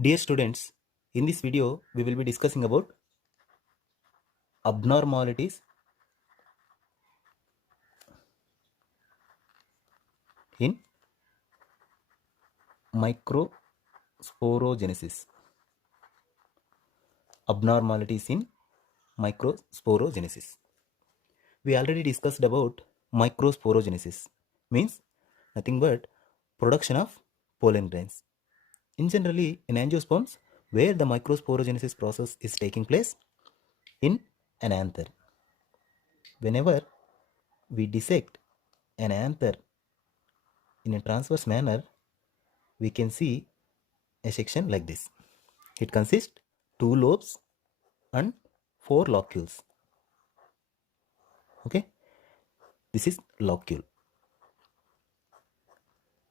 Dear students, in this video we will be discussing about abnormalities in microsporogenesis. Abnormalities in microsporogenesis. We already discussed about microsporogenesis, means nothing but production of pollen grains. In generally in angiosperms, where the microsporogenesis process is taking place in an anther. Whenever we dissect an anther in a transverse manner, we can see a section like this. It consists two lobes and four locules. Okay, this is locule.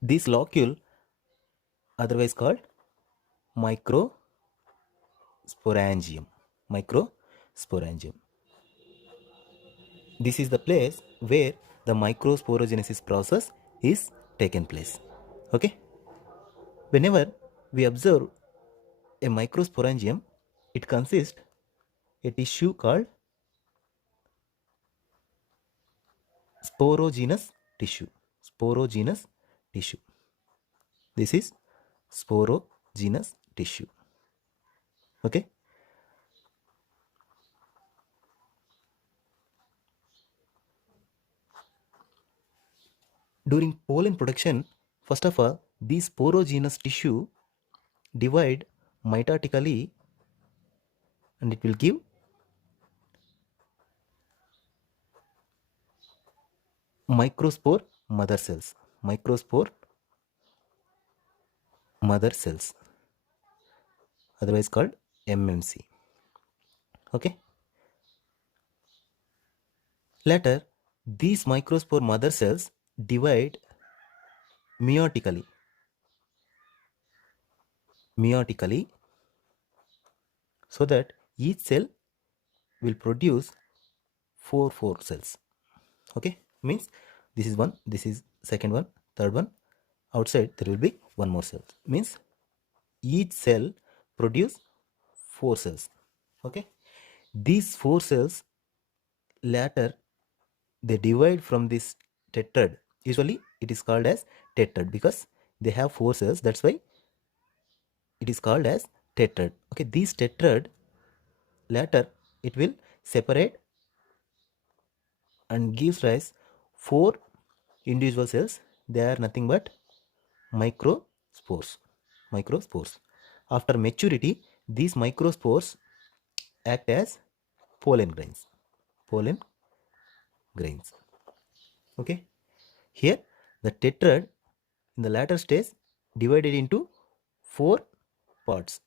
This locule, otherwise called microsporangium. Microsporangium. This is the place where the microsporogenesis process is taken place. Okay. Whenever we observe a microsporangium, it consists a tissue called sporogenous tissue. Sporogenous tissue. This is sporogenous tissue. Okay. During pollen production, first of all, these sporogenous tissue divide mitotically and it will give microspore mother cells. Microspore mother cells, otherwise called MMC. Okay. Later, these microspore mother cells divide meiotically. Meiotically, so that each cell will produce four cells. Okay, means this is one, this is second one, third one. Outside there will be one more cell. Means each cell produce four cells. Okay, these four cells later they divide from this tetrad. Usually it is called as tetrad because they have four cells. That's why it is called as tetrad. Okay, these tetrad later it will separate and gives rise four individual cells. They are nothing but microspores. Microspores. After maturity, these microspores act as pollen grains. Pollen grains. Okay. Here the tetrad in the latter stage divided into four parts.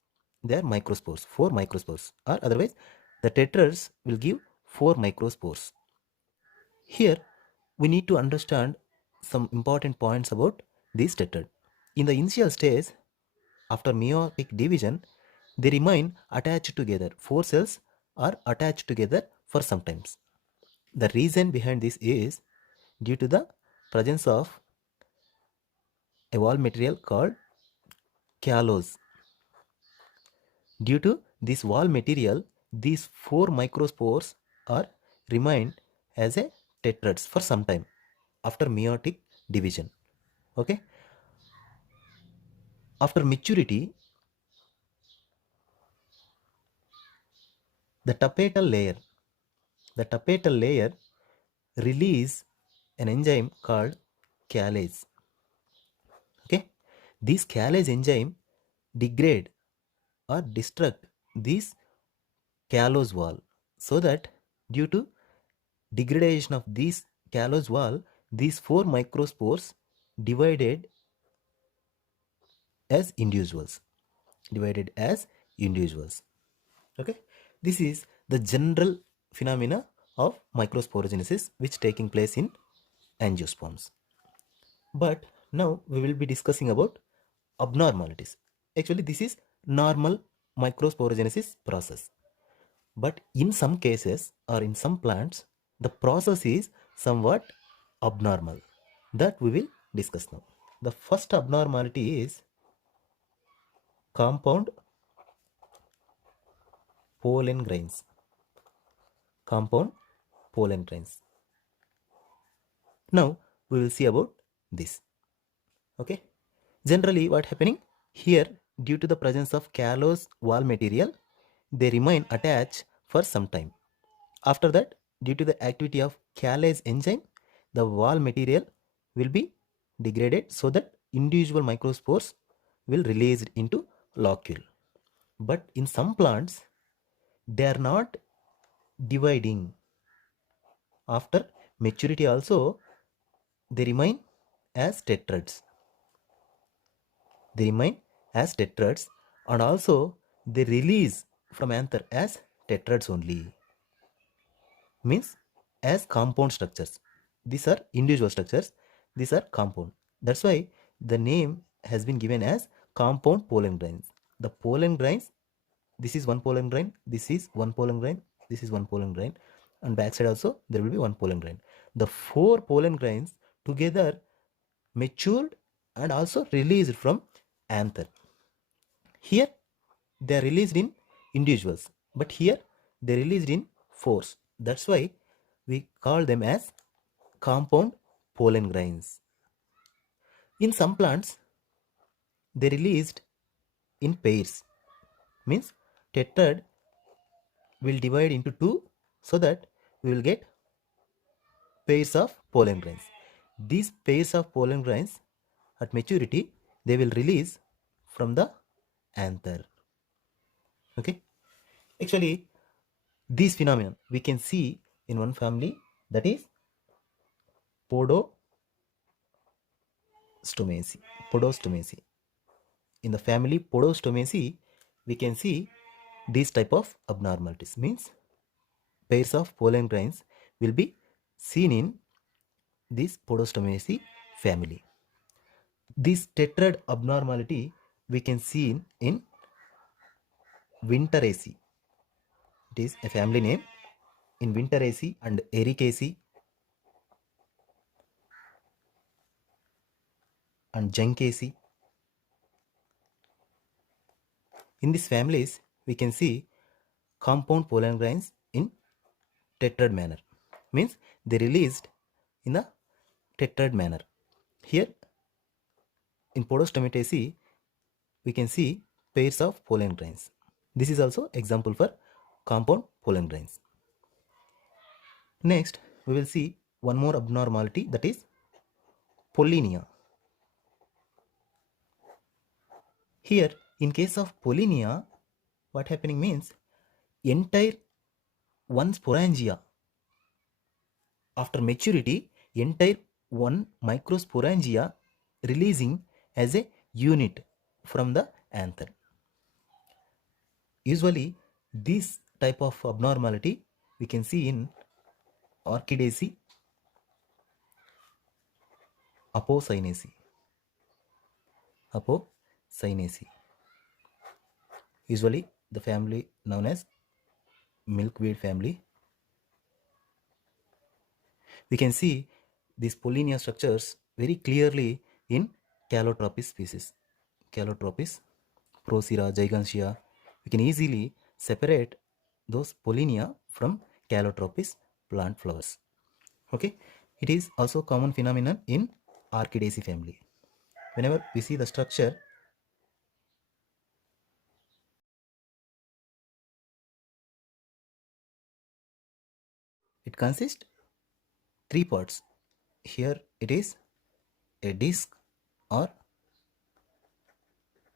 They are microspores. Four microspores, or otherwise the tetrads will give four microspores. Here we need to understand some important points about this tetrad. In the initial stage, after meiotic division, they remain attached together. Four cells are attached together for some times. The reason behind this is due to the presence of a wall material called callose. Due to this wall material, these four microspores are remain as a tetrads for some time after meiotic division. Okay. After maturity, the tapetal layer release an enzyme called callase. Okay, this callase enzyme degrade or destruct this callose wall, so that due to degradation of this callose wall, these four microspores divided as individuals. Okay, this is the general phenomena of microsporogenesis which taking place in angiosperms. But now we will be discussing about abnormalities. Actually, this is normal microsporogenesis process. But in some cases or in some plants, the process is somewhat abnormal. That we will discuss now. The first abnormality is compound pollen grains. Compound pollen grains. Now we will see about this. Okay. Generally what happening here, due to the presence of callose wall material, they remain attached for some time. After that, due to the activity of callase enzyme, the wall material will be degraded so that individual microspores will release into locule. But in some plants, they are not dividing. After maturity also, they remain as tetrads. They remain as tetrads, and also they release from anther as tetrads only. Means as compound structures. These are individual structures. These are compound. That's why the name has been given as compound pollen grains. The pollen grains, this is one pollen grain, this is one pollen grain, this is one pollen grain, and backside also there will be one pollen grain. The 4 pollen grains together matured and also released from anther. Here they are released in individuals, but here they are released in force. That's why we call them as compound pollen grains. In some plants, they released in pairs. Means tetrad will divide into 2 so that we will get pairs of pollen grains. These pairs of pollen grains at maturity, they will release from the anther. Okay. Actually, these phenomenon we can see in one family, that is Podostomaceae. In the family Podostomaceae, we can see these type of abnormalities. Means pairs of pollen grains will be seen in this Podostomaceae family. This tetrad abnormality we can see in Winteraceae. It is a family name. In Winteraceae and Ericaceae and Juncaceae. In these families, we can see compound pollen grains in tetrad manner. Means they released in a tetrad manner. Here in Podostomataceae, we can see pairs of pollen grains. This is also example for compound pollen grains. Next, we will see one more abnormality, that is Pollinia. Here, in case of Pollinia, what happening means entire one sporangia, after maturity, entire one microsporangia releasing as a unit from the anther. Usually, this type of abnormality we can see in Orchidaceae, Apocynaceae. Usually the family known as milkweed family. We can see these Pollinia structures very clearly in Calotropis species. Calotropis, Procera, Gigantia. We can easily separate those Pollinia from Calotropis plant flowers. Okay, it is also common phenomenon in Orchidaceae family. Whenever we see the structure, it consists 3 parts. Here it is a disc or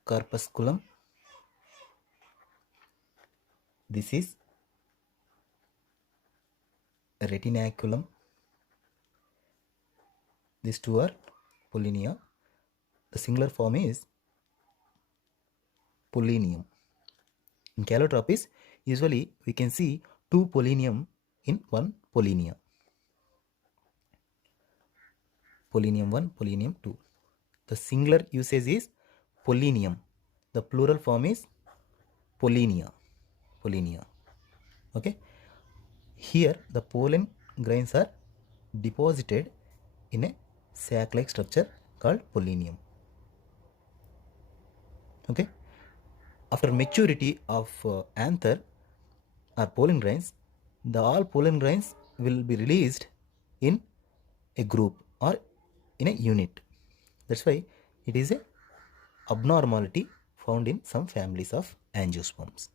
corpusculum. This is a retinaculum. These two are Pollinia. The singular form is Pollinium. In Calotropis, usually we can see 2 Pollinium in one Pollinia. Pollinium 1, Pollinium 2. The singular usage is Pollinium. The plural form is Pollinia. Okay. Here the pollen grains are deposited in a sac-like structure called pollinium. Okay. After maturity of anther or pollen grains, the all pollen grains will be released in a group or in a unit. That's why it is a abnormality found in some families of angiosperms.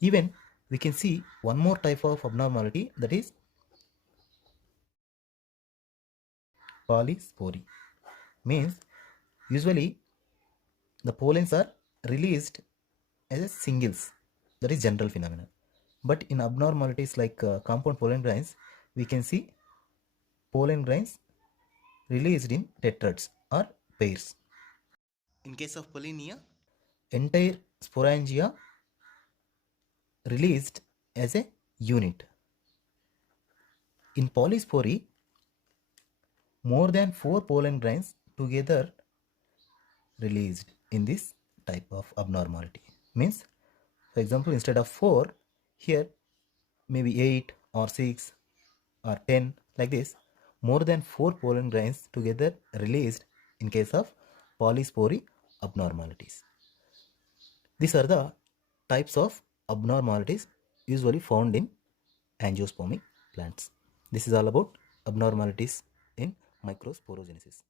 Even we can see one more type of abnormality, that is polyspory. Means usually the pollens are released as a singles, that is general phenomenon. But in abnormalities like compound pollen grains, we can see pollen grains released in tetrads or pairs. In case of Pollinia, entire sporangia released as a unit. In polyspory, more than 4 pollen grains together released in this type of abnormality. Means, for example, instead of 4, here maybe 8 or 6 or 10, like this, more than 4 pollen grains together released in case of polyspory abnormalities. These are the types of abnormalities usually found in angiospermic plants. This is all about abnormalities in microsporogenesis.